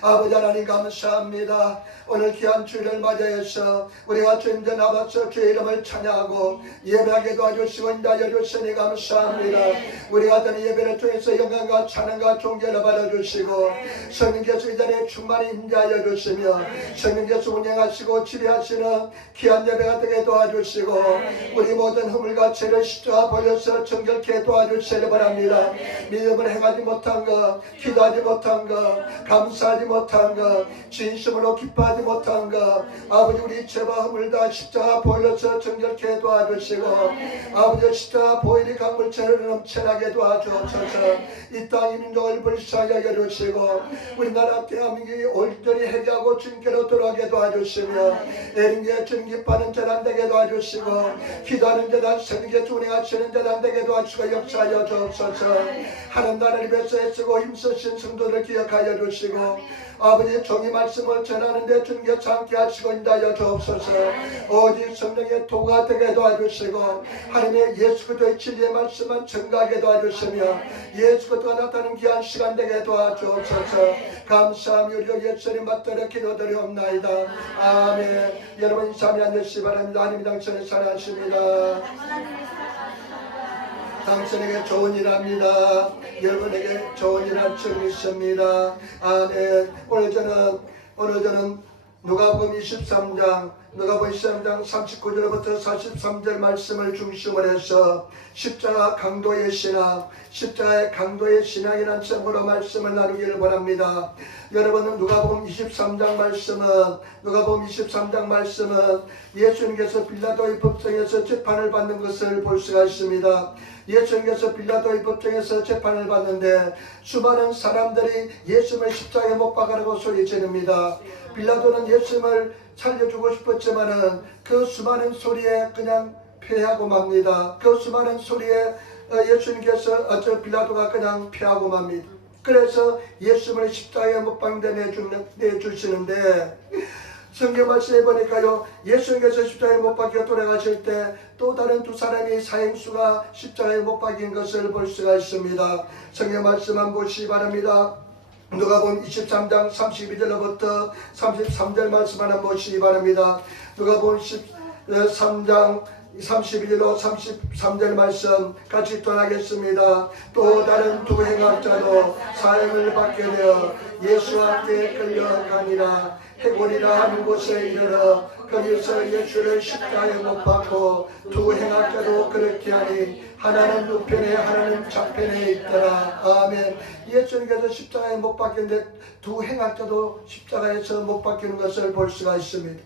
아버지 하나님 감사합니다. 오늘 귀한 주일을 맞이해서 우리가 주님께 나와서 주의 이름을 찬양하고 예배하게 도와주시고 인도하여 주시니 감사합니다. 우리가 드는 예배를 통해서 영광과 찬양과 존귀를 받아주시고 성령께서 이 자리에 충만히 인도하여 주시며 성령께서 운행하시고 지배하시는 귀한 예배가 되게 도와주시고 우리 모든 허물과 죄를 십자가 버려서 정결케 도와주시기 바랍니다. 믿음을 행하지 못한 것, 기도하지 못한 것, 감사하지 못한 것, 진심으로 기뻐하지 못한 것, 아버지 우리 죄와 허물 다 십자가 보일러서 정결케 도와주시고 아버지 십자가 보일이 강물처럼 넘쳐나게 도와주옵소서. 이 땅 인민족을 불쌍하게 여겨주시고 우리나라 대한민국이 온전히 회개하고 주님께로 돌아가게 도와주시며 애린게 주님 기뻐하는 재단 되게 도와주시고 기도하는 재단 성령께 운행하시는 재단 되게 도와주시고 역사하여 주옵소서. 하는 나라를 위해서 애쓰고 힘쓰신 성도를 기억하여 주시고 아버지 종이 말씀을 전하는데 주님께 참게 하시고 인도하여 주옵소서. 오직 성령의 도가 되게 도와주시고 하나님의 예수 그리스도의 진리의 말씀만 증가하게 도와주시며 예수 그리스도가 나타나는 귀한 시간 되게 도와주옵소서. 감사하며 우리 예수님 받들어 기도드리옵나이다. 아멘. 여러분 잠이 안 드시기 바랍니다. 하나님 당신을 사랑하십니다. 당신에게 좋은 일 합니다. 여러분에게 좋은 일 할 줄 믿습니다. 아멘. 오늘 저는 누가복음 23장 39절부터 43절 말씀을 중심으로 해서 십자가 강도의 신앙, 십자가의 강도의 신앙이라는 제목으로 말씀을 나누기를 바랍니다. 여러분은 누가복음 23장 말씀은 예수님께서 빌라도의 법정에서 재판을 받는 것을 볼 수가 있습니다. 예수님께서 빌라도의 법정에서 재판을 받는데 수많은 사람들이 예수님을 십자가에 못 박으라고 소리 지릅니다. 빌라도는 예수님을 살려주고 싶었지만은 그 수많은 소리에 그냥 패하고 맙니다. 그 수많은 소리에 예수님께서 빌라도가 그냥 패하고 맙니다. 그래서 예수님을 십자가에 못 박는데 내주시는데 성경 말씀에 보니까요, 예수님께서 십자가에 못 박혀 돌아가실 때 또 다른 두 사람이 사형수가 십자가에 못 박힌 것을 볼 수가 있습니다. 성경 말씀 한번 보시기 바랍니다. 누가복음 23장 32절부터 33절 말씀 하나 보시기 바랍니다. 누가복음 13장 32절로 33절 말씀 같이 전하겠습니다. 또 다른 두 행악자도 사형을 받게 되어 예수와 함께 끌려가니라. 해골이라 하는 곳에 이르러 거기서 예수를 십자가에 못 박고 두 행악자도 그렇게 하니 하나는 우편에 하나는 좌편에 있더라. 아멘. 예수님께서 십자가에 못 박혔는데 두 행악자도 십자가에서 못 박히는 것을 볼 수가 있습니다.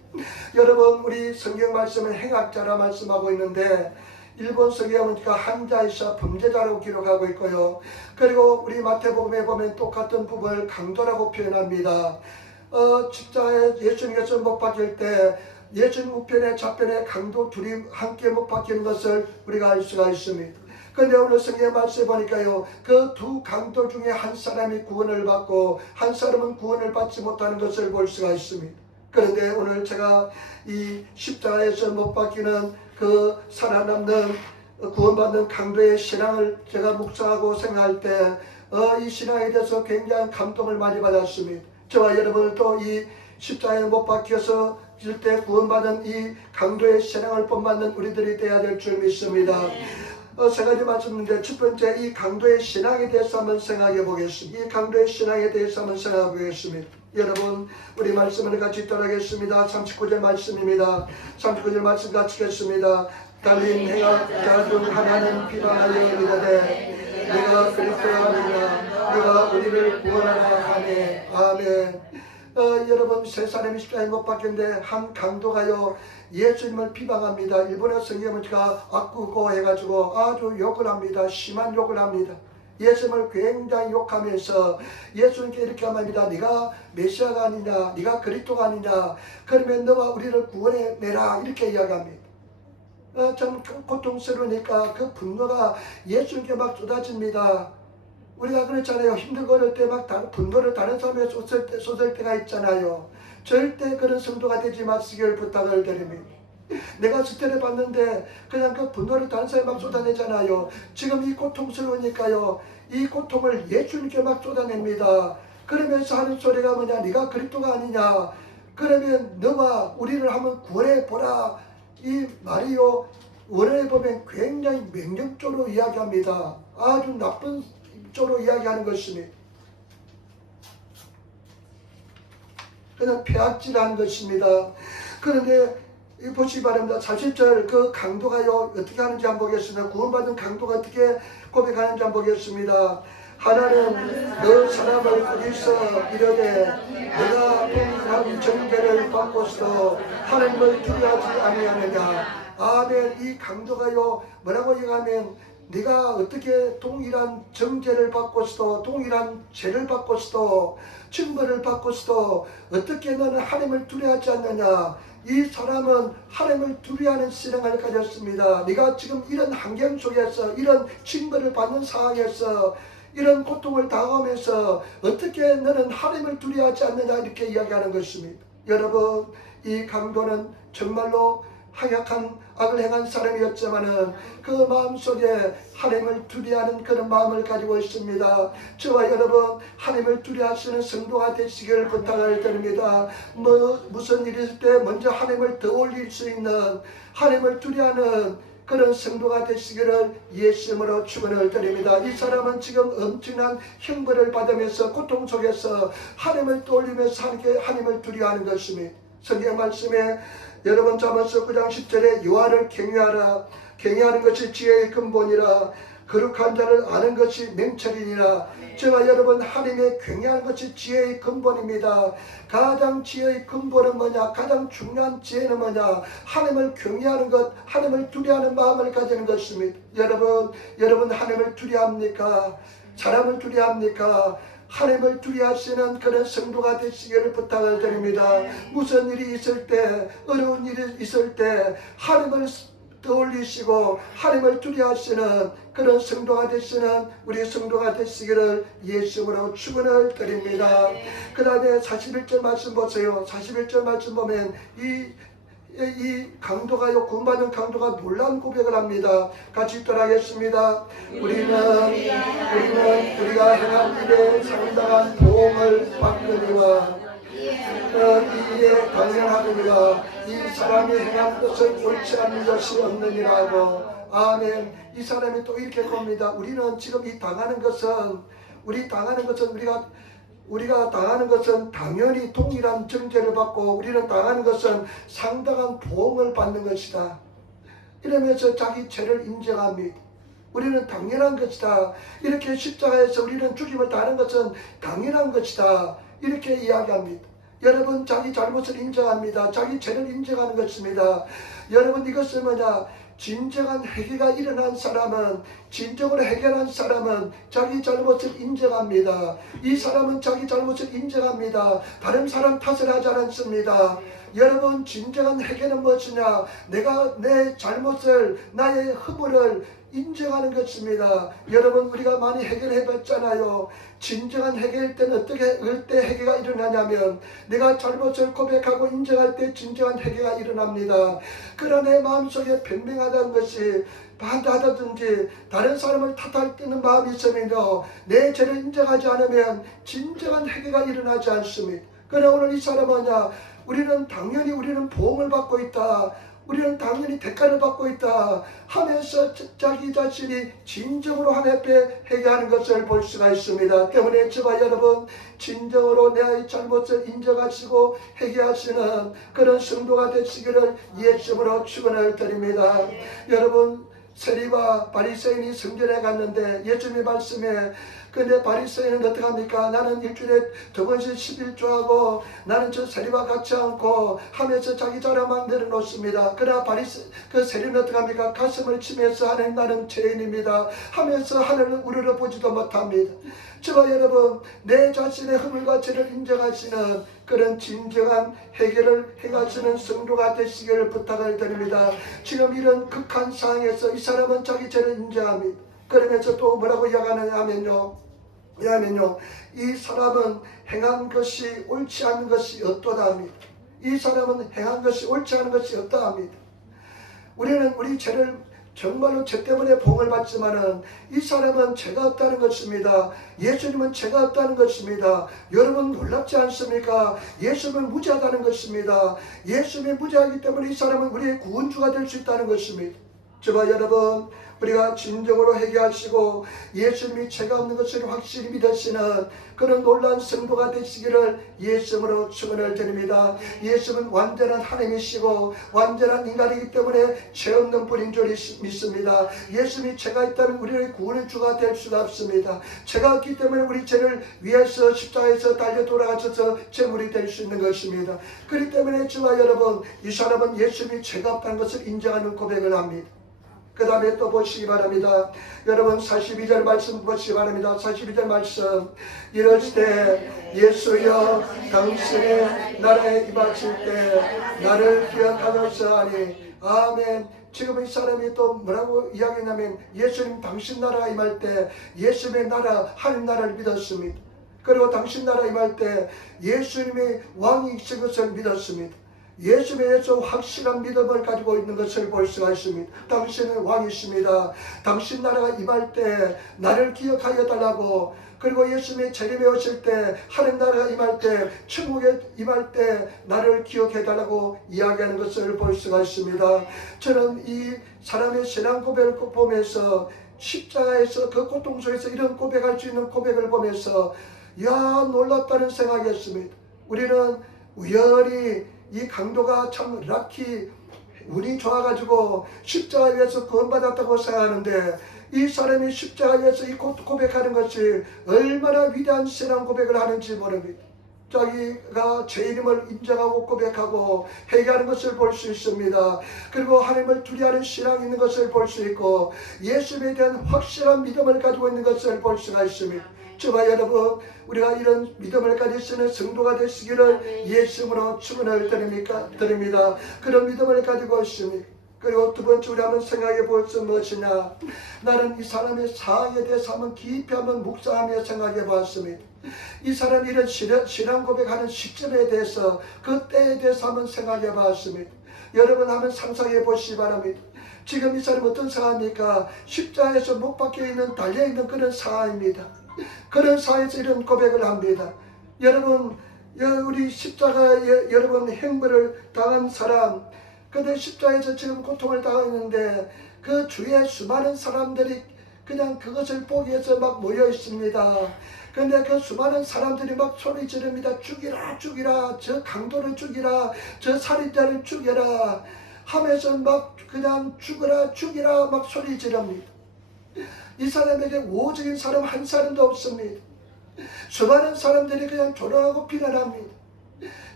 여러분, 우리 성경 말씀은 행악자라 말씀하고 있는데 일본 성경에 보니까 한자이사 범죄자라고 기록하고 있고요. 그리고 우리 마태복음에 보면 똑같은 부분을 강도라고 표현합니다. 십자가에 예수님께서 못 박힐 때 예수님 우편에 좌편에 강도 둘이 함께 못 박히는 것을 우리가 알 수가 있습니다. 그런데 오늘 성경 말씀에 보니까요, 그 두 강도 중에 한 사람이 구원을 받고 한 사람은 구원을 받지 못하는 것을 볼 수가 있습니다. 그런데 오늘 제가 이 십자가에서 못 박히는 그 살아남는 구원받는 강도의 신앙을 제가 묵상하고 생각할 때 이 신앙에 대해서 굉장히 감동을 많이 받았습니다. 저와 여러분은 또 이 십자가에 못 박혀서 때 구원받은 이 강도의 신앙을 본받는 우리들이 되어야 될 줄 믿습니다. 세 가지 말씀인데 첫 번째 이 강도의 신앙에 대해서 한번 생각해 보겠습니다. 이 강도의 신앙에 대해서 한번 생각해 보겠습니다. 여러분, 우리 말씀을 같이 따라하겠습니다. 39절 말씀입니다. 39절 말씀 같이 읽겠습니다. 달린 행악자 중 하나는 비방하여 이르되 내가 그리스도가 아니냐 내가 우리를 구원하라 하네. 아멘. 여러분, 세 사람이 십자가에 못 박혔는데 한 강도가요 예수님을 비방합니다. 일본의 성경문가 악구고 해가지고 아주 욕을 합니다. 심한 욕을 합니다. 예수님을 굉장히 욕하면서 예수님께 이렇게 말합니다. 네가 메시아가 아니냐, 네가 그리스도가 아니냐, 그러면 너가 우리를 구원해내라, 이렇게 이야기합니다. 참 고통스러우니까 그 분노가 예수님께 막 쏟아집니다. 우리가 그렇잖아요. 힘들고 어릴 때 막 분노를 다른 사람에 쏟을 때가 있잖아요. 절대 그런 성도가 되지 마시길 부탁을 드립니다. 내가 스트레스 받는데 그냥 그 분노를 다른 사람에 막 쏟아내잖아요. 지금 이 고통스러우니까요, 이 고통을 예수님께 막 쏟아냅니다. 그러면서 하는 소리가 뭐냐? 네가 그리스도가 아니냐? 그러면 너와 우리를 한번 구원해 보라. 이 말이요, 원어에 보면 굉장히 명령적으로 이야기합니다. 아주 나쁜 쪽으로 이야기하는 것입니다. 그냥 폐악질하는 것입니다. 그런데 보시기 바랍니다. 40절 그 강도가요 어떻게 하는지 한번 보겠습니다. 구원받은 강도가 어떻게 고백하는지 한번 보겠습니다. 하나는 너 사람을 거기서 이르되 내가 동일한 정죄를 받고서도 하나님을 두려워하지 아니하느냐. 아멘. 이 강도가요 뭐라고 얘기하면 네가 어떻게 동일한 정죄를 받고서도 동일한 죄를 받고서도 징벌을 받고서도 어떻게 너는 하나님을 두려워하지 않느냐. 이 사람은 하나님을 두려워하는 신앙을 가졌습니다. 네가 지금 이런 환경 속에서 이런 징벌을 받는 상황에서 이런 고통을 당하면서 어떻게 너는 하나님을 두려워하지 않느냐 이렇게 이야기하는 것입니다. 여러분, 이 강도는 정말로 항약한 악을 행한 사람이었지만은 그 마음속에 하나님을 두려워하는 그런 마음을 가지고 있습니다. 저와 여러분 하나님을 두려워하시는 성도가 되시기를 부탁을 드립니다. 무슨 일이 있을 때 먼저 하나님을 더 올릴 수 있는 하나님을 두려워하는 그런 성도가 되시기를 예수님으로 축원을 드립니다. 이 사람은 지금 엄청난 형벌을 받으면서 고통 속에서 하나님을 떠올리면서 하나님을 두려워하는 것입니다. 성경 말씀에 여러분 잠언서 9장 10절에 여호와를 경외하라. 경외하는 것이 지혜의 근본이라. 거룩한 자를 아는 것이 명철이니라. 제가 여러분 하나님의 경외하는 것이 지혜의 근본입니다. 가장 지혜의 근본은 뭐냐? 가장 중요한 지혜는 뭐냐? 하나님을 경외하는 것, 하나님을 두려워하는 마음을 가지는 것입니다. 여러분 하나님을 두려워합니까? 사람을 두려워합니까? 하나님을 두려워하시는 그런 성도가 되시기를 부탁을 드립니다. 무슨 일이 있을 때, 어려운 일이 있을 때 하나님을 떠올리시고 하나님을 두려워하시는 그런 성도가 되시는 우리 성도가 되시기를 예수님으로 축원을 드립니다. 그 다음에 41절 말씀 보세요. 41절 말씀 보면 이 강도가요, 구원받은 강도가 놀라운 고백을 합니다. 같이 읽도록하겠습니다. 우리가 행한 일에 상당한 보응을 받거니와 이에 당연하거니와 이 사람이 행한 것은 옳지 않은 것이 없느니라고. 아멘. 이 사람이 또 이렇게 봅니다. 우리는 지금 이 당하는 것은 우리가 당하는 것은 당연히 동일한 정죄를 받고 우리는 당하는 것은 상당한 보응을 받는 것이다. 이러면서 자기 죄를 인정합니다. 우리는 당연한 것이다. 이렇게 십자가에서 우리는 죽임을 당하는 것은 당연한 것이다. 이렇게 이야기합니다. 여러분 자기 잘못을 인정합니다. 자기 죄를 인정하는 것입니다. 여러분 이것은 뭐냐? 진정한 회개가 일어난 사람은, 진정으로 해결한 사람은 자기 잘못을 인정합니다. 이 사람은 자기 잘못을 인정합니다. 다른 사람 탓을 하지 않습니다. 여러분 진정한 회개는 무엇이냐? 내가 내 잘못을, 나의 허물을 인정하는 것입니다. 여러분 우리가 많이 해결해 봤잖아요. 진정한 회개일 때는 어때 회개가 일어나냐면 내가 잘못을 고백하고 인정할 때 진정한 회개가 일어납니다. 그러나 내 마음속에 변명하다는 것이 반대하다든지 다른 사람을 탓할 때는 마음이 있으면요 내 죄를 인정하지 않으면 진정한 회개가 일어나지 않습니다. 그러나 오늘 이 사람은 뭐냐? 우리는 당연히 보응을 받고 있다. 우리는 당연히 대가를 받고 있다 하면서 자기 자신이 진정으로 하나님 앞에 회개하는 것을 볼 수가 있습니다. 때문에 저와 여러분 진정으로 내 잘못을 인정하시고 회개하시는 그런 성도가 되시기를 예수님으로 축원을 드립니다. 여러분 세리와 바리새인이 성전에 갔는데 예수님의 말씀에 근데 바리새인은 어떻게 합니까? 나는 일주일에 2번씩 11조하고 나는 저 세리와 같이 않고 하면서 자기 자랑만 내려놓습니다. 그러나 그 세리는 어떻게 합니까? 가슴을 치면서 하나님 나는 죄인입니다 하면서 하늘을 우러러보지도 못합니다. 저와 여러분 내 자신의 허물과 죄를 인정하시는 그런 진정한 해결을 행하시는 성도가 되시기를 부탁을 드립니다. 지금 이런 극한 상황에서 이 사람은 자기 죄를 인정합니다. 그러면서 또 뭐라고 이야기하냐면요 이 사람은 행한 것이 옳지 않은 것이 없도다 합니다. 이 사람은 행한 것이 옳지 않은 것이 없다 합니다. 우리는 우리 죄를 정말로 죄 때문에 봉을 받지만은 이 사람은 죄가 없다는 것입니다. 예수님은 죄가 없다는 것입니다. 여러분 놀랍지 않습니까? 예수님은 무죄하다는 것입니다. 예수님이 무죄하기 때문에 이 사람은 우리의 구원주가 될 수 있다는 것입니다. 저와 여러분, 우리가 진정으로 회개하시고 예수님이 죄가 없는 것을 확실히 믿으시는 그런 놀라운 성도가 되시기를 예수님으로 축원을 드립니다. 예수님은 완전한 하나님이시고 완전한 인간이기 때문에 죄 없는 분인 줄 믿습니다. 예수님이 죄가 있다면 우리의 구원의 주가 될 수가 없습니다. 죄가 없기 때문에 우리 죄를 위해서 십자가에서 달려 돌아가셔서 제물이 될 수 있는 것입니다. 그렇기 때문에 저와 여러분, 이 사람은 예수님이 죄가 없다는 것을 인정하는 고백을 합니다. 그 다음에 또 보시기 바랍니다. 여러분 42절 말씀 보시기 바랍니다. 42절 말씀, 이럴 때 예수여 당신의 나라에 임하실 때 나를 기억하소서 하니. 아멘. 지금 이 사람이 또 뭐라고 이야기했냐면 예수님 당신 나라에 임할 때 예수님의 나라 하나님 나라를 믿었습니다. 그리고 당신 나라에 임할 때 예수님의 왕이신 것을 믿었습니다. 예수님에 대해서 확실한 믿음을 가지고 있는 것을 볼 수가 있습니다. 당신은 왕이십니다. 당신 나라가 임할 때 나를 기억하여 달라고, 그리고 예수님이 재림에 오실 때 하나님 나라가 임할 때 천국에 임할 때 나를 기억해 달라고 이야기하는 것을 볼 수가 있습니다. 저는 이 사람의 신앙 고백을 보면서 십자가에서 그 고통 속에서 이런 고백할 수 있는 고백을 보면서 야 놀랍다는 생각이었습니다. 우리는 우연히 이 강도가 참 락히 운이 좋아가지고 십자가에 의해서 구원받았다고 생각하는데 이 사람이 십자가에 의해서 이 고백하는 것이 얼마나 위대한 신앙 고백을 하는지 모릅니다. 자기가 죄인임을 인정하고 고백하고 회개하는 것을 볼 수 있습니다. 그리고 하나님을 두려워하는 신앙이 있는 것을 볼 수 있고 예수님에 대한 확실한 믿음을 가지고 있는 것을 볼 수가 있습니다. 저와 여러분, 우리가 이런 믿음을 가지시는 성도가 되시기를 예수님으로 축원을 드립니다. 그런 믿음을 가지고 있습니다. 그리고 두 번째 우리 한번 생각해 볼 수 무엇이냐, 나는 이 사람의 사역에 대해서 한번 깊이 한번 묵상하며 생각해 보았습니다. 이 사람이 이런 신앙 고백하는 시점에 대해서 그 때에 대해서 한번 생각해 보았습니다. 여러분 한번 상상해 보시기 바랍니다. 지금 이 사람이 어떤 상황입니까? 십자가에서 못 박혀 있는 달려있는 그런 상황입니다. 그런 상황에서 이런 고백을 합니다. 여러분, 우리 십자가에 여러분 행벌을 당한 사람, 근데 십자가에서 지금 고통을 당하는데 그 주위에 수많은 사람들이 그냥 그것을 보기 위해서 막 모여 있습니다. 근데 그 수많은 사람들이 막 소리 지릅니다. 죽이라 죽이라, 저 강도를 죽이라, 저 살인자를 죽여라 하면서 막 그냥 죽으라 죽이라 막 소리 지릅니다. 이 사람에게 우호적인 사람 한 사람도 없습니다. 수많은 사람들이 그냥 조롱하고 비난합니다.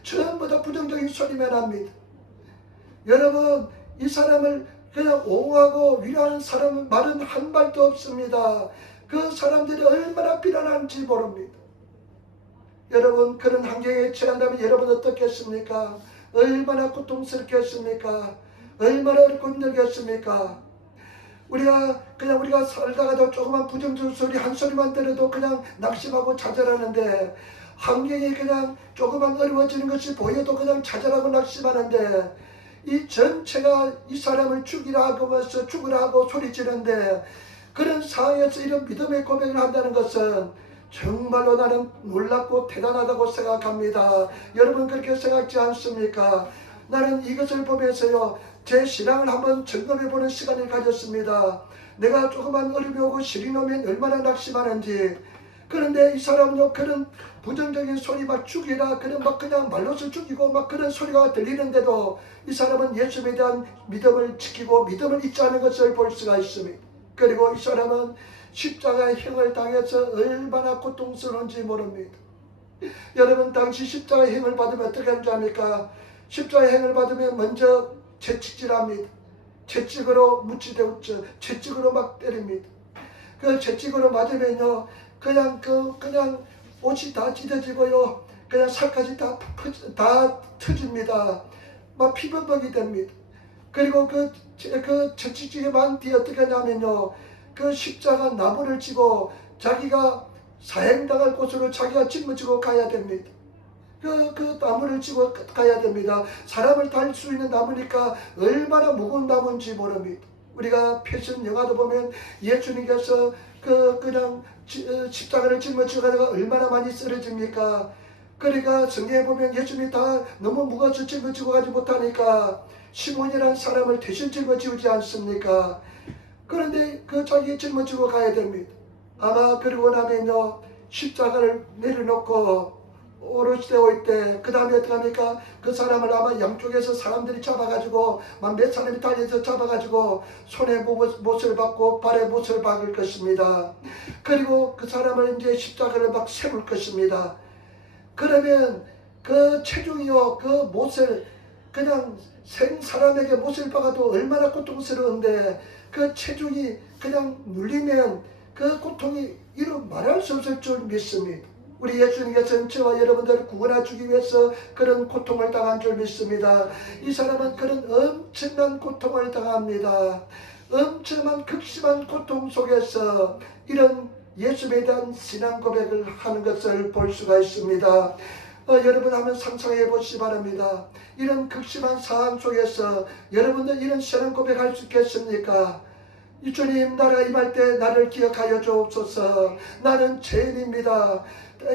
전부 다 부정적인 소리만 합니다. 여러분, 이 사람을 그냥 옹호하고 위로하는 사람은 말은 한 말도 없습니다. 그 사람들이 얼마나 비난하는지 모릅니다. 여러분, 그런 환경에 처한다면 여러분 어떻겠습니까? 얼마나 고통스럽겠습니까? 얼마나 어렵고 힘들겠습니까? 우리가 살다가도 조그만 부정적인 소리 한 소리만 들어도 그냥 낙심하고 좌절하는데, 환경이 그냥 조그만 어려워지는 것이 보여도 그냥 좌절하고 낙심하는데, 이 전체가 이 사람을 죽이라 하면서 죽으라 하고 소리 지르는데, 그런 상황에서 이런 믿음의 고백을 한다는 것은 정말로 나는 놀랍고 대단하다고 생각합니다. 여러분 그렇게 생각지 않습니까? 나는 이것을 보면서요, 제 신앙을 한번 점검해보는 시간을 가졌습니다. 내가 조그만 어려움이 오고 시련이 오면 얼마나 낙심하는지. 그런데 이 사람은요, 그런 부정적인 소리 막 죽이라, 그런 막 그냥 말로서 죽이고 막 그런 소리가 들리는데도 이 사람은 예수님에 대한 믿음을 지키고 믿음을 잊지 않은 것을 볼 수가 있습니다. 그리고 이 사람은 십자가의 형을 당해서 얼마나 고통스러운지 모릅니다. 여러분, 당시 십자가의 형을 받으면 어떻게 하는 줄 압니까? 십자가의 형을 받으면 먼저 채찍질합니다. 채찍으로 무찌대우죠. 채찍으로 막 때립니다. 그 채찍으로 맞으면요, 그냥 옷이 다 찢어지고요, 그냥 살까지 다 터집니다. 막 피범벅이 됩니다. 그리고 그 채찍질이 만 뒤에 어떻게 하냐면요, 그 십자가 나무를 지고 자기가 사형당할 곳으로 자기가 짊어지고 가야 됩니다. 그 나무를 지고 가야 됩니다. 사람을 달 수 있는 나무니까 얼마나 무거운 나무인지 모릅니다. 우리가 패션 영화도 보면 예수님께서 그냥 십자가를 짊어지고 가다가 얼마나 많이 쓰러집니까? 그러니까 성경에 보면 예수님이 다 너무 무거워서 짊어지고 가지 못하니까 시몬이라는 사람을 대신 짊어지지 않습니까? 그런데 그 자기 짊어지고 가야 됩니다. 아마 그러고 나면요 십자가를 내려놓고 오롯이 되어 있대. 그 다음에 어떻게 합니까? 그 사람을 아마 양쪽에서 사람들이 잡아가지고 몇 사람이 달려서 잡아가지고 손에 못을 박고 발에 못을 박을 것입니다. 그리고 그 사람을 이제 십자가를 막 세울 것입니다. 그러면 그 체중이요 그 못을 그냥 생 사람에게 못을 박아도 얼마나 고통스러운데 그 체중이 그냥 눌리면 그 고통이 이루 말할 수 없을 줄 믿습니다. 우리 예수님께서는 저와 여러분들을 구원하주기 위해서 그런 고통을 당한 줄 믿습니다. 이 사람은 그런 엄청난 고통을 당합니다. 엄청난 극심한 고통 속에서 이런 예수에 대한 신앙 고백을 하는 것을 볼 수가 있습니다. 여러분 한번 상상해 보시기 바랍니다. 이런 극심한 상황 속에서 여러분들 이런 신앙 고백할 수 있겠습니까? 주님 나라가 임할 때 나를 기억하여 주옵소서. 나는 죄인입니다.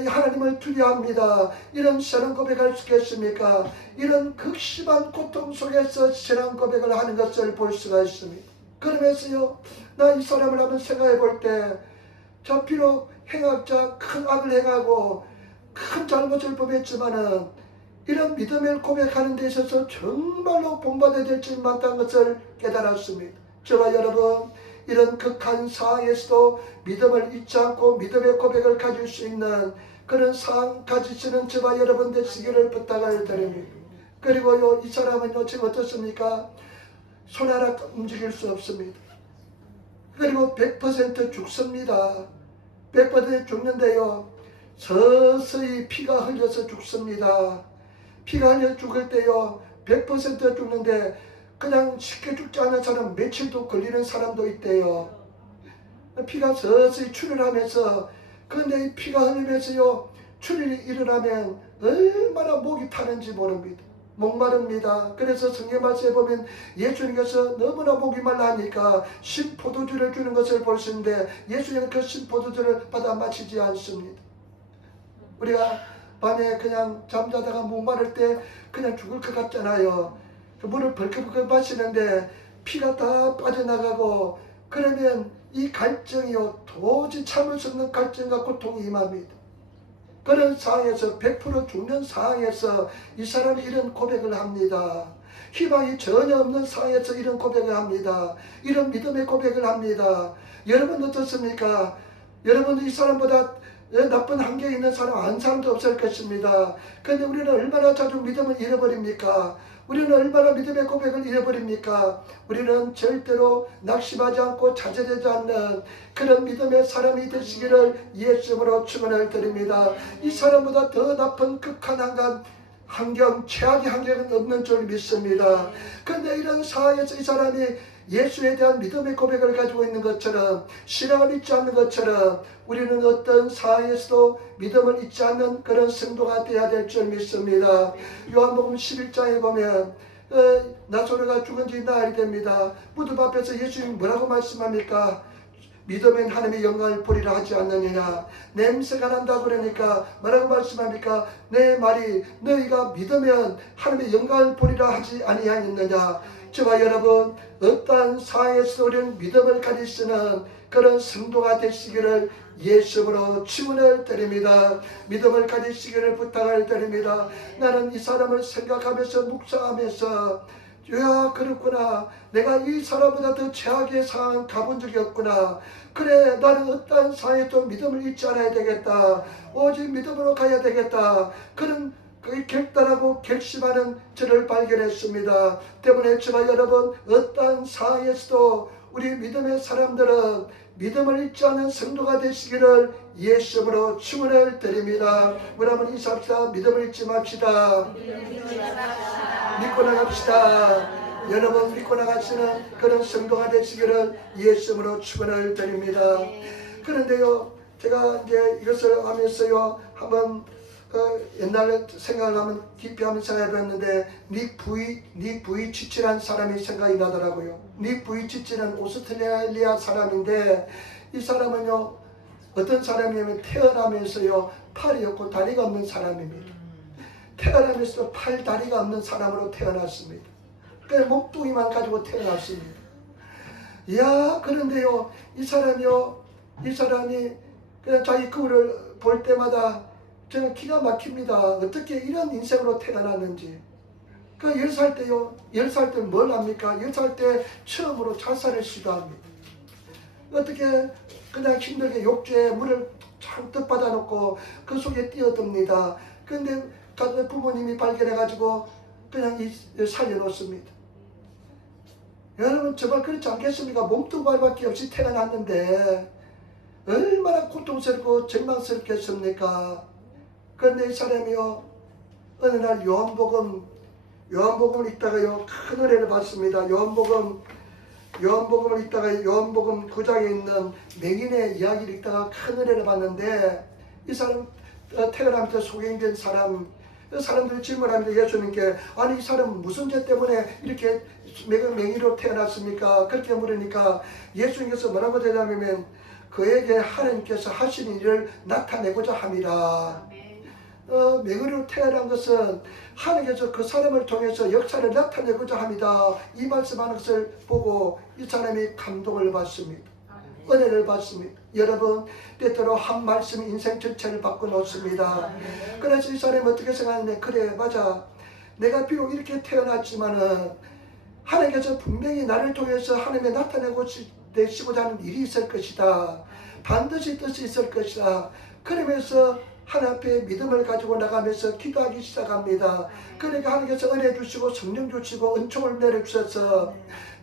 하나님을 두려워합니다. 이런 신앙 고백할 수 있겠습니까? 이런 극심한 고통 속에서 신앙 고백을 하는 것을 볼 수가 있습니다. 그러면서요 나 이 사람을 한번 생각해 볼 때 자 비록 행악자 큰 악을 행하고 큰 잘못을 범했지만은 이런 믿음을 고백하는 데 있어서 정말로 본받아야 될 점이 많다는 것을 깨달았습니다. 저와 여러분 이런 극한 상황에서도 믿음을 잊지 않고 믿음의 고백을 가질 수 있는 그런 상황 가지시는 저와 여러분 되시기를 부탁을 드립니다. 그리고요 이 사람은요 지금 어떻습니까? 손 하나 움직일 수 없습니다. 그리고 100% 죽습니다. 100% 죽는데요 서서히 피가 흘려서 죽습니다. 피가 흘려 죽을 때요 100% 죽는데 그냥 쉽게 죽지 않은 사람 며칠도 걸리는 사람도 있대요. 피가 서서히 출혈하면서 그런데 이 피가 흘리면서요 출혈이 일어나면 얼마나 목이 타는지 모릅니다. 목마릅니다. 그래서 성경 말씀에 보면 예수님께서 너무나 목이 말라 하니까 신포도주를 주는 것을 볼 수 있는데 예수님은 그 신포도주를 받아 마시지 않습니다. 우리가 밤에 그냥 잠자다가 목마를 때 그냥 죽을 것 같잖아요. 그 물을 벌컥벌컥 마시는데 피가 다 빠져나가고 그러면 이 갈증이요 도저히 참을 수 없는 갈증과 고통이 임합니다. 그런 상황에서 100% 죽는 상황에서 이 사람이 이런 고백을 합니다. 희망이 전혀 없는 상황에서 이런 고백을 합니다. 이런 믿음의 고백을 합니다. 여러분 어떻습니까? 여러분도 이 사람보다 나쁜 환경에 있는 사람 안 사람도 없을 것입니다. 그런데 우리는 얼마나 자주 믿음을 잃어버립니까? 우리는 얼마나 믿음의 고백을 잃어버립니까? 우리는 절대로 낙심하지 않고 좌절되지 않는 그런 믿음의 사람이 되시기를 예수님으로 축원을 드립니다. 이 사람보다 더 나쁜 극한 환경, 최악의 환경은 없는 줄 믿습니다. 그런데 이런 상황에서 이 사람이 예수에 대한 믿음의 고백을 가지고 있는 것처럼 신앙을 잊지 않는 것처럼 우리는 어떤 상황에서도 믿음을 잊지 않는 그런 성도가 되어야 될 줄 믿습니다. 요한복음 11장에 보면 나사로가 죽은 지 나흘이 됩니다. 무덤 앞에서 예수님이 뭐라고 말씀합니까? 믿으면 하나님의 영광을 보리라 하지 않느냐. 냄새가 난다 그러니까 뭐라고 말씀합니까? 내 말이 너희가 믿으면 하나님의 영광을 보리라 하지 아니하였느냐. 저와 여러분 어떠한 상황에서 우리는 믿음을 가질 수 있는 그런 성도가 되시기를 예수님으로 축원을 드립니다. 믿음을 가지시기를 부탁을 드립니다. 나는 이 사람을 생각하면서 묵상하면서 야 그렇구나. 내가 이 사람보다 더 최악의 상황 가본 적이 없구나. 그래 나는 어떠한 상황에도 믿음을 잊지 않아야 되겠다. 오직 믿음으로 가야 되겠다. 그런 결단하고 결심하는 저를 발견했습니다. 때문에 저와 여러분 어떠한 상황에서도 우리 믿음의 사람들은 믿음을 잊지 않는 성도가 되시기를 예수님으로 축원을 드립니다. 우리 한번 인사합시다. 믿음을 잊지 맙시다. 믿고 나갑시다. 여러분 믿고 나가시는 그런 성도가 되시기를 예수님으로 축원을 드립니다. 그런데요 제가 이제 이것을 하면서요 한번 옛날에 생각을 하면 깊이 하면 생각해봤는데 닉 부이치치라는 사람이 생각이 나더라고요. 닉 부이치치는 오스트레일리아 사람인데 이 사람은요 어떤 사람이냐면 태어나면서요 팔이 없고 다리가 없는 사람입니다. 태어나면서 팔 다리가 없는 사람으로 태어났습니다. 그냥 몸뚱이만 가지고 태어났습니다. 이야 그런데요 이 사람이 그냥 자기 거울을 볼 때마다 저는 기가 막힙니다. 어떻게 이런 인생으로 태어났는지. 그 10살 때요. 10살 때 뭘 합니까? 10살 때 처음으로 자살을 시도합니다. 어떻게 그냥 힘들게 욕조에 물을 잔뜩 받아놓고 그 속에 뛰어듭니다. 그런데 부모님이 발견해가지고 그냥 살려놓습니다. 여러분 정말 그렇지 않겠습니까? 몸뚱발밖에 없이 태어났는데 얼마나 고통스럽고 절망스럽겠습니까? 그런데 이 사람이요 어느 날 요한복음을 읽다가요 큰 은혜를 받습니다. 요한복음을 읽다가 요한복음 9장에 있는 맹인의 이야기를 읽다가 큰 은혜를 받는데 이 사람 태어나면서 소경된 사람들이 질문합니다. 예수님께 아니 이 사람은 무슨 죄 때문에 이렇게 맹인으로 태어났습니까? 그렇게 물으니까 예수님께서 뭐라고 대답하면 그에게 하나님께서 하신 일을 나타내고자 함이라. 맹인으로 태어난 것은 하나님께서 그 사람을 통해서 역사를 나타내고자 합니다. 이 말씀하는 것을 보고 이 사람이 감동을 받습니다. 은혜를 받습니다. 여러분 때때로 한 말씀이 인생 전체를 바꿔놓습니다. 그래서 이 사람이 어떻게 생각하는데 그래 맞아 내가 비록 이렇게 태어났지만은 하나님께서 분명히 나를 통해서 하나님의 나타내시고자 하는 일이 있을 것이다. 반드시 뜻이 있을 것이다. 그러면서 하나님 앞에 믿음을 가지고 나가면서 기도하기 시작합니다. 그러니까 하나님께서 은혜 주시고 성령 주시고 은총을 내려주셔서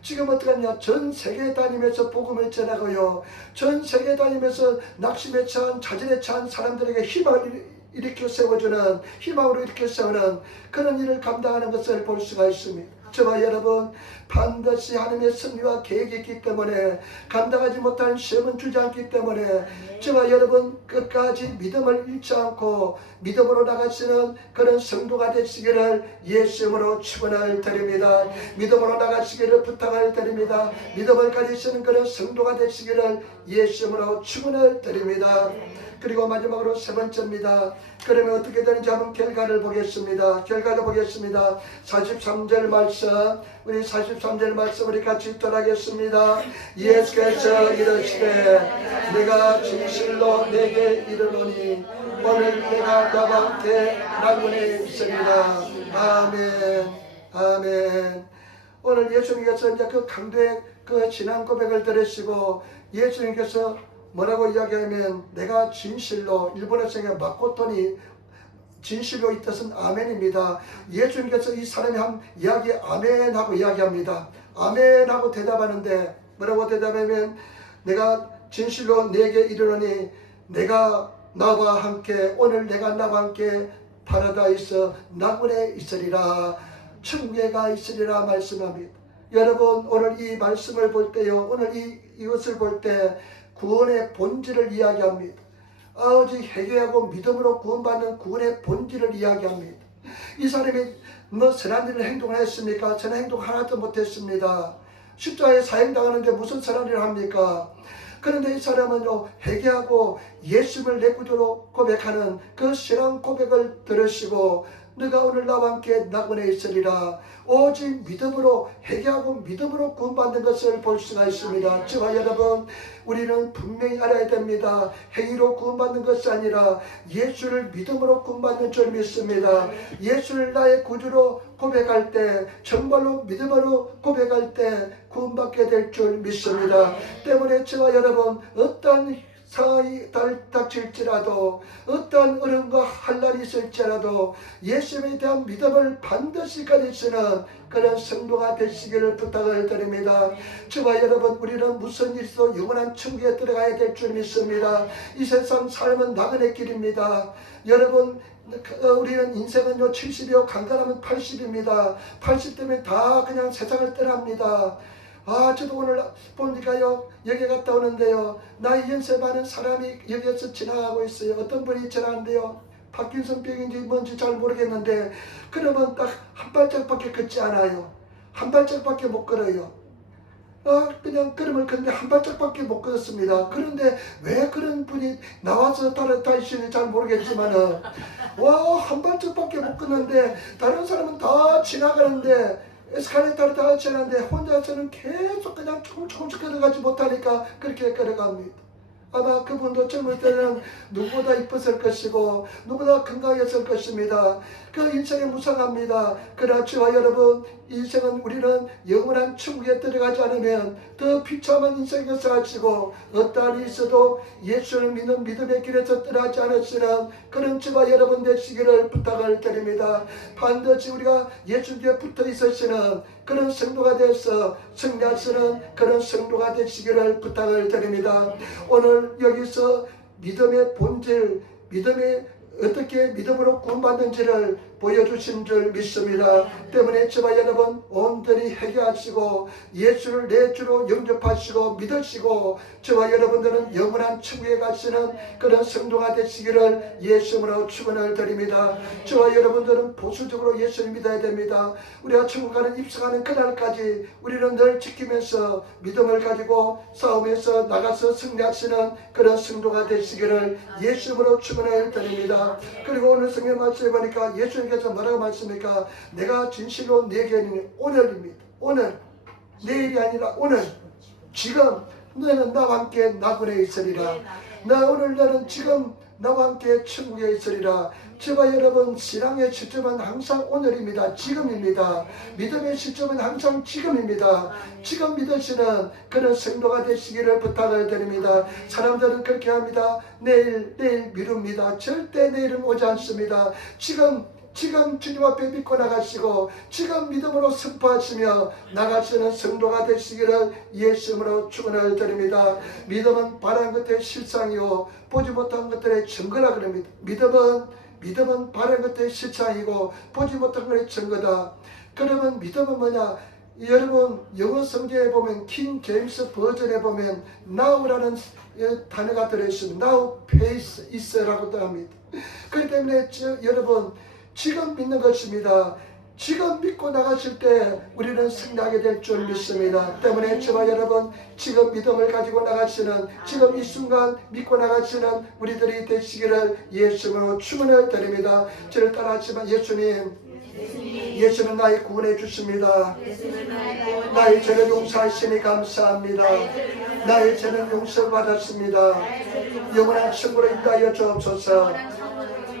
지금 어떡하냐 전 세계 다니면서 복음을 전하고요 전 세계 다니면서 낙심에 처한 자진에 처한 사람들에게 희망을 일으켜 세워주는 희망으로 일으켜 세우는 그런 일을 감당하는 것을 볼 수가 있습니다. 저와 여러분 반드시 하나님의 섭리와 계획이 있기 때문에 감당하지 못한 시험은 주지 않기 때문에 저와 여러분 끝까지 믿음을 잃지 않고 믿음으로 나가시는 그런 성도가 되시기를 예수님으로 축원을 드립니다. 믿음으로 나가시기를 부탁을 드립니다. 믿음을 가지시는 그런 성도가 되시기를 예수님으로 축원을 드립니다. 그리고 마지막으로 세 번째입니다. 그러면 어떻게 되는지 한번 결과를 보겠습니다. 43절 말씀 우리 43절 말씀 우리 같이 읽도록 하겠습니다. 예수께서 이르시되 내가 진실로 내게 이르노니 오늘 내가 나와 함께 낙원에 있으리라. 아멘 아멘. 오늘 예수님께서 이제 그 강도의 그 진한 고백을 들으시고 예수님께서 뭐라고 이야기하면 내가 진실로 일본어성의 마코토니 진실로 이 뜻은 아멘입니다. 예수님께서 이 사람이 한 이야기에 아멘하고 이야기합니다. 아멘하고 대답하는데 뭐라고 대답하면 내가 진실로 내게 이르노니 내가 나와 함께 오늘 내가 나와 함께 파라다이스 낙원에 있으리라 천국에 가 있으리라 말씀합니다. 여러분 오늘 이 말씀을 볼 때요 오늘 이것을 볼 때 구원의 본질을 이야기합니다. 오직 회개하고 믿음으로 구원받는 구원의 본질을 이야기합니다. 이 사람이 뭐 선한 일을 행동을 했습니까? 선한 행동 하나도 못했습니다. 십자가에 사형당하는데 무슨 선한 일을 합니까? 그런데 이 사람은요 회개하고 예수님을 내 구주로 고백하는 그 신앙 고백을 들으시고 너가 오늘 나와 함께 낙원에 있으리라. 오직 믿음으로 회개하고 믿음으로 구원받는 것을 볼 수가 있습니다. 저와 여러분 우리는 분명히 알아야 됩니다. 행위로 구원받는 것이 아니라 예수를 믿음으로 구원받는 줄 믿습니다. 예수를 나의 구주로 고백할 때 정말로 믿음으로 고백할 때 구원받게 될 줄 믿습니다. 때문에 저와 여러분 어떤 상황이 닥칠지라도 어떠한 어려움과 환난이 있을지라도 예수님에 대한 믿음을 반드시 가지시는 그런 성도가 되시기를 부탁을 드립니다. 저와 여러분 우리는 무슨 일도 영원한 천국에 들어가야 될 줄 믿습니다. 이 세상 삶은 나그네 길입니다. 여러분 우리는 인생은요 70이요 간간하면 80입니다. 80 되면 다 그냥 세상을 떠납니다. 저도 오늘 보니까요 여기 갔다 오는데요 나이 연세 많은 사람이 여기에서 지나가고 있어요. 어떤 분이 지나가는데요 파킨슨 병인지 뭔지 잘 모르겠는데 그러면 딱 한 발짝밖에 걷지 않아요. 한 발짝밖에 못 걸어요. 그냥 걸음을 걷는데 한 발짝밖에 못 걸었습니다. 그런데 왜 그런 분이 나와서 다니시는지 잘 모르겠지만은 한 발짝밖에 못 걷는데 다른 사람은 다 지나가는데 에스컬레이터를 다 지나는데 혼자서는 계속 그냥 조금씩 걸어가지 못하니까 그렇게 걸어갑니다. 아마 그분도 젊을 때는 누구보다 이뻤을 것이고 누구보다 건강했을 것입니다. 그 인생이 무상합니다. 그러나 저와 여러분, 인생은 우리는 영원한 천국에 들어가지 않으면 더 비참한 인생을 사시고 어떠한 일이 있어도 예수를 믿는 믿음의 길에서 떠나지 않으시는 그런 저와 여러분 되시기를 부탁을 드립니다. 반드시 우리가 예수 뒤에 붙어 있으시는 그런 성도가 되어서 승리하시는 그런 성도가 되시기를 부탁을 드립니다. 오늘 여기서 믿음의 본질, 믿음의 어떻게 믿음으로 구원받는지를 보여주신 줄 믿습니다. 때문에 저와 여러분 온전히 회개하시고 예수를 내 주로 영접하시고 믿으시고 저와 여러분들은 영원한 천국에 가시는 그런 성도가 되시기를 예수님으로 축원을 드립니다. 저와 여러분들은 보수적으로 예수를 믿어야 됩니다. 우리가 천국 가는 입성하는 그날까지 우리는 늘 지키면서 믿음을 가지고 싸우면서 나가서 승리하시는 그런 성도가 되시기를 예수님으로 축원을 드립니다. 그리고 오늘 성경 말씀에 보니까 예수님께서 뭐라고 말씀합니까? 내가 진실로 내게는 오늘입니다. 오늘, 내일이 아니라 오늘, 지금 너는 나와 함께 나군에 있으리라. 너는 지금 나와 함께 천국에 있으리라. 저와 여러분, 신앙의 시점은 항상 오늘입니다. 지금입니다. 믿음의 시점은 항상 지금입니다. 지금 믿으시는 그런 성도가 되시기를 부탁을 드립니다. 사람들은 그렇게 합니다. 내일 미룹니다. 절대 내일은 오지 않습니다. 지금 주님 앞에 믿고 나가시고 지금 믿음으로 선포하시며 나가시는 성도가 되시기를 예수님으로 축원을 드립니다. 믿음은 바라는 것들의 실상이요 보지 못한 것들의 증거라 그럽니다. 믿음은 바라는 것들의 실상이고 보지 못한 것의 증거다. 그러면 믿음은 뭐냐? 여러분 영어 성경에 보면 킹 제임스 버전에 보면 now라는 단어가 들어있습니다. now faith is라고도 합니다. 그렇기 때문에 여러분 지금 믿는 것입니다. 지금 믿고 나가실 때 우리는 승리하게 될 줄 믿습니다. 때문에 저와 여러분 지금 믿음을 가지고 나가시는 지금 이 순간 믿고 나가시는 우리들이 되시기를 예수님으로 축원을 드립니다. 저를 따라하지만 예수님 나의 구원해 주십니다. 나의 죄를 용서하시니 감사합니다. 나의 죄는 용서받았습니다. 영원한 천국으로 인도하여 주옵소서.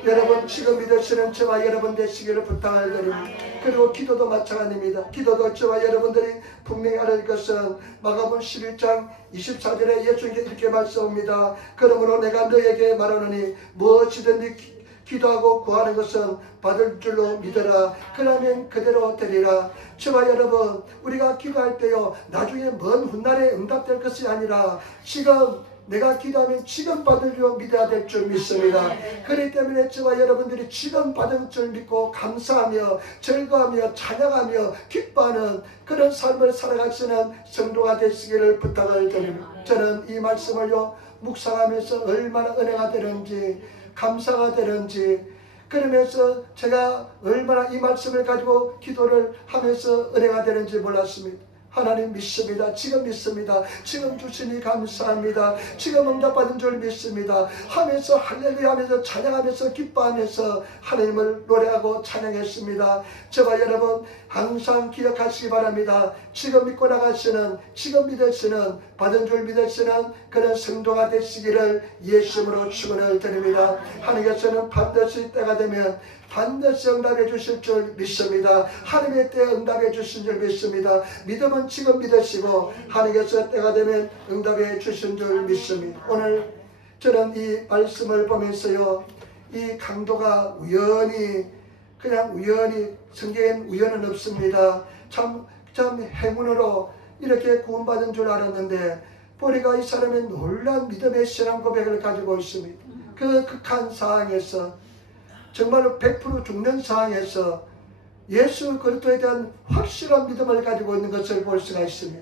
여러분 지금 믿으시는 저와 여러분 되시기를 부탁을 드립니다. 그리고 기도도 마찬가지입니다. 기도도 저와 여러분들이 분명히 알을 것은 마가복음 11장 24절에 예수님께 이렇게 말씀합니다. 그러므로 내가 너에게 말하노니 무엇이든지 기도하고 구하는 것은 받을 줄로 믿어라. 그러면 그대로 되리라. 저와 여러분 우리가 기도할 때요 나중에 먼 훗날에 응답될 것이 아니라 지금 내가 기도하면 지금 받을 줄 믿어야 될 줄 믿습니다. 그렇기 때문에 저와 여러분들이 지금 받은 줄 믿고 감사하며 즐거워하며 찬양하며 기뻐하는 그런 삶을 살아가시는 성도가 되시기를 부탁을 드립니다. 저는 이 말씀을요 묵상하면서 얼마나 은혜가 되는지 감사가 되는지 그러면서 제가 얼마나 이 말씀을 가지고 기도를 하면서 은혜가 되는지 몰랐습니다. 하나님 믿습니다. 지금 믿습니다. 지금 주시니 감사합니다. 지금 응답받은 줄 믿습니다. 하면서 할렐루야 하면서 찬양하면서 기뻐하면서 하나님을 노래하고 찬양했습니다. 저와 여러분 항상 기억하시기 바랍니다. 지금 믿고 나가시는 지금 믿으시는 받은 줄 믿으시는 그런 성도가 되시기를 예수님으로 축원을 드립니다. 하나님께서는 반드시 때가 되면 반드시 응답해 주실 줄 믿습니다. 하나님의 때에 응답해 주신 줄 믿습니다. 믿음은 지금 믿으시고 하나님께서 때가 되면 응답해 주신 줄 믿습니다. 오늘 저는 이 말씀을 보면서요 이 강도가 그냥 우연히 성경엔 우연은 없습니다. 참 행운으로 이렇게 구원받은 줄 알았는데 보니까 이 사람의 놀라운 믿음의 신앙 고백을 가지고 있습니다. 그 극한 상황에서 정말로 100% 죽는 상황에서 예수 그리스도에 대한 확실한 믿음을 가지고 있는 것을 볼 수가 있습니다.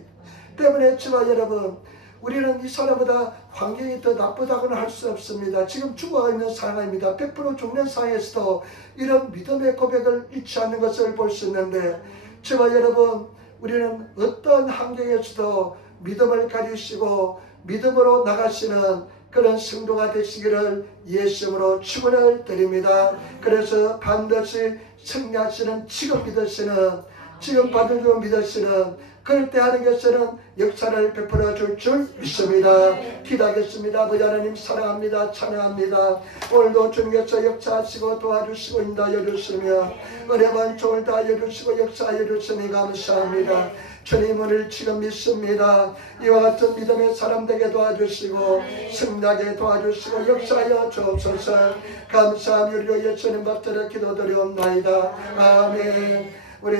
때문에 저와 여러분 우리는 이 사람보다 환경이 더 나쁘다고는 할 수 없습니다. 지금 죽어가 있는 상황입니다. 100% 죽는 상황에서도 이런 믿음의 고백을 잃지 않는 것을 볼 수 있는데, 저와 여러분, 우리는 어떤 환경에서도 믿음을 가지시고 믿음으로 나가시는 그런 성도가 되시기를 예수님으로 축원을 드립니다. 그래서 반드시 승리하시는, 지금 믿으시는, 지금 받은 줄 믿으시는, 그럴 때 하나님께서는 역사를 베풀어 줄 믿습니다. 기도하겠습니다. 아버지 하나님 사랑합니다. 찬양합니다. 오늘도 주님께서 역사하시고 도와주시고 인도하여 주시며 은혜 반총을 다하여 주시고 역사하여 주시니 감사합니다. 주님 오늘 지금 믿습니다. 이와 같은 믿음의 사람들에게 도와주시고 승리하게 도와주시고 역사하여 주옵소서. 감사하며 우리 예수님 받들어 기도드리옵나이다. 아멘. 우리